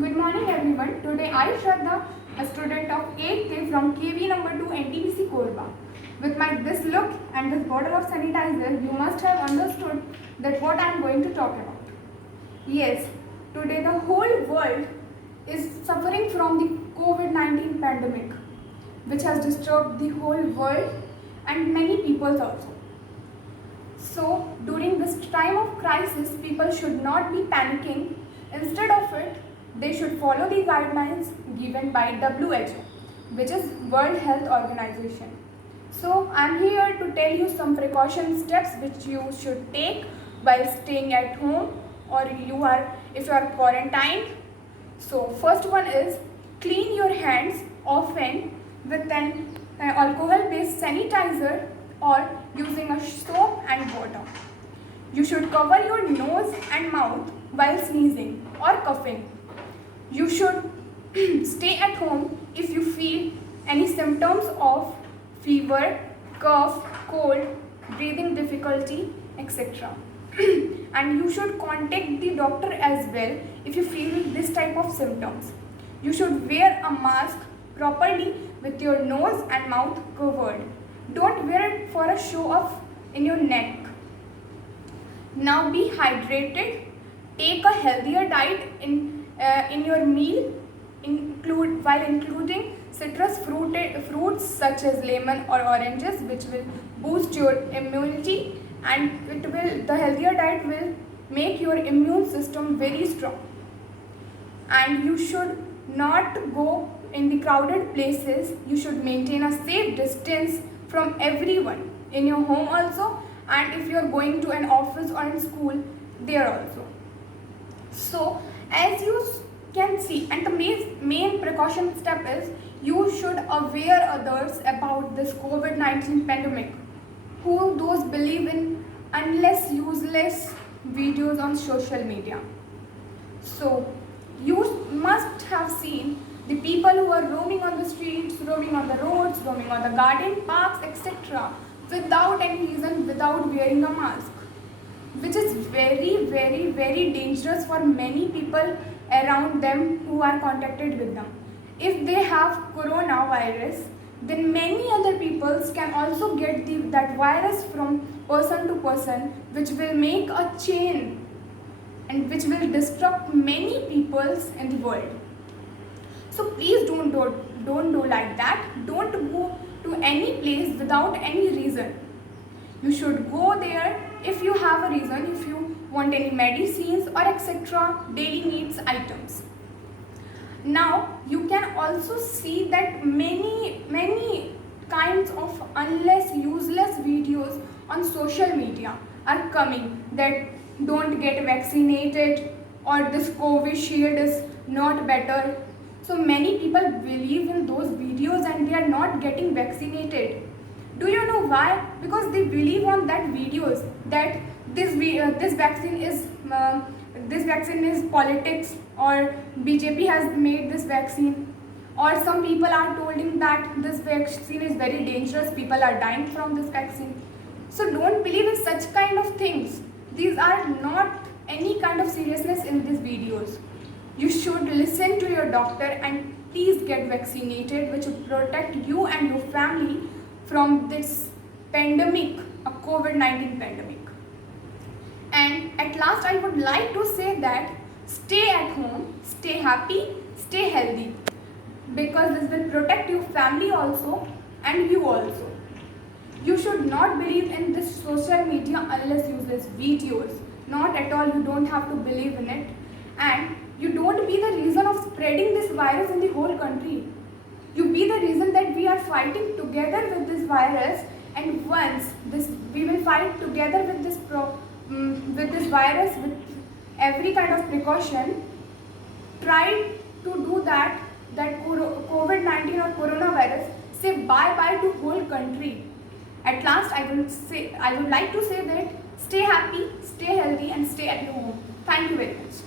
Good morning everyone. Today I, Shraddha, a student of 8th A from KV number 2 NTPC Korba. With my this look and this bottle of sanitizer, you must have understood that what I am going to talk about. Yes, today the whole world is suffering from the COVID-19 pandemic, which has disturbed the whole world and many people also. So, during this time of crisis, people should not be panicking. Instead of it, they should follow the guidelines given by WHO, which is World Health Organization. So, I am here to tell you some precaution steps which you should take while staying at home or if you are quarantined. So, first one is clean your hands often with an alcohol-based sanitizer or using a soap and water. You should cover your nose and mouth while sneezing or coughing. You should stay at home if you feel any symptoms of fever, cough, cold, breathing difficulty, etc. And you should contact the doctor as well if you feel this type of symptoms. You should wear a mask properly with your nose and mouth covered. Don't wear it for a show off in your neck. Now be hydrated. Take a healthier diet in your meal, while including citrus fruits such as lemon or oranges, which will boost your immunity, and the healthier diet will make your immune system very strong. And you should not go in the crowded places. You should maintain a safe distance from everyone in your home also, and if you are going to an office or in school, there also. So as you can see, and the main precaution step is you should aware others about this COVID-19 pandemic. Who those believe in unless useless videos on social media. So you must have seen the people who are roaming on the streets, roaming on the roads, roaming on the garden, parks, etc. without any reason, without wearing a mask, which is very, very, very dangerous for many people around them who are contacted with them. If they have coronavirus, then many other people can also get that virus from person to person, which will make a chain and which will disrupt many peoples in the world. So please don't do like that. Don't go to any place without any reason. You should go there if you have a reason, if you want any medicines or etc. daily needs items. Now you can also see that many kinds of unless useless videos on social media are coming, that don't get vaccinated or this COVID shield is not better. So many people believe in those videos and they are not getting vaccinated. Do you know why? Because they believe on that videos that this vaccine is politics, or BJP has made this vaccine, or some people are told that this vaccine is very dangerous, people are dying from this vaccine. So don't believe in such kind of things. These are not any kind of seriousness in these videos. You should listen to your doctor and please get vaccinated, which will protect you and your family from this pandemic, a COVID-19 pandemic. And at last I would like to say that stay at home, stay happy, stay healthy, because this will protect your family also and you also. You should not believe in this social media unless useless videos. Not at all, you don't have to believe in it. And you don't be the reason of spreading this virus in the whole country. You be the reason that we are fighting together with this virus, and once we will fight together with this virus with every kind of precaution. Try to do that COVID-19 or coronavirus say bye-bye to whole country. At last I would like to say that stay happy, stay healthy and stay at your home. Thank you very much.